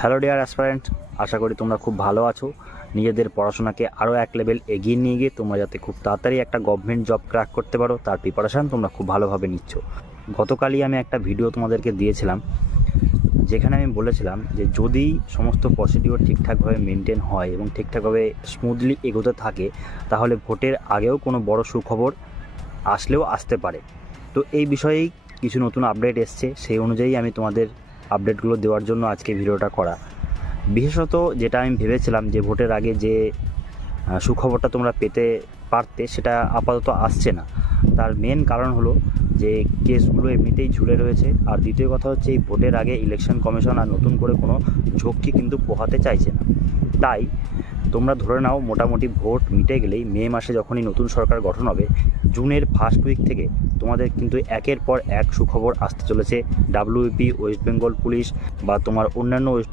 Hello dear aspirant, আশা করি তোমরা খুব ভালো আছো। নিজেদের পড়াশোনাকে আরও এক লেভেল এগিয়ে নিয়ে গিয়ে তোমরা যাতে খুব তাড়াতাড়ি একটা গভর্নমেন্ট জব ক্র্যাক করতে পারো তার প্রিপারেশান তোমরা খুব ভালোভাবে নিচ্ছ। গতকালই আমি একটা ভিডিও তোমাদেরকে দিয়েছিলাম, যেখানে আমি বলেছিলাম যে যদি সমস্ত প্রসিডিওর ঠিকঠাকভাবে মেনটেন হয় এবং ঠিকঠাকভাবে স্মুথলি এগোতে থাকে, তাহলে ভোটের আগেও কোনো বড় সুখবর আসলেও আসতে পারে। তো এই বিষয়েই কিছু নতুন আপডেট এসছে, সেই অনুযায়ী আমি তোমাদের আপডেটগুলো দেওয়ার জন্য আজকে ভিডিওটা করা। বিশেষত যেটা আমি ভেবেছিলাম যে ভোটের আগে যে সুখবরটা তোমরা পেতে পারতে, সেটা আপাতত আসছে না। তার মেন কারণ হলো যে কেসগুলো এমনিতেই ঝুলে রয়েছে, আর দ্বিতীয় কথা হচ্ছে এই ভোটের আগে ইলেকশন কমিশন আর নতুন করে কোনো ঝক্কি কিন্তু পোহাতে চাইছে না। তাই তোমরা ধরে নাও মোটামুটি ভোট মিটে গেলেই মে মাসে যখনই নতুন সরকার গঠন হবে, জুনের ফার্স্ট উইক থেকে তোমাদের কিন্তু একের পর এক সুখবর আসতে চলেছে। ডাব্লিউপি, ওয়েস্ট বেঙ্গল পুলিশ বা তোমার অন্যান্য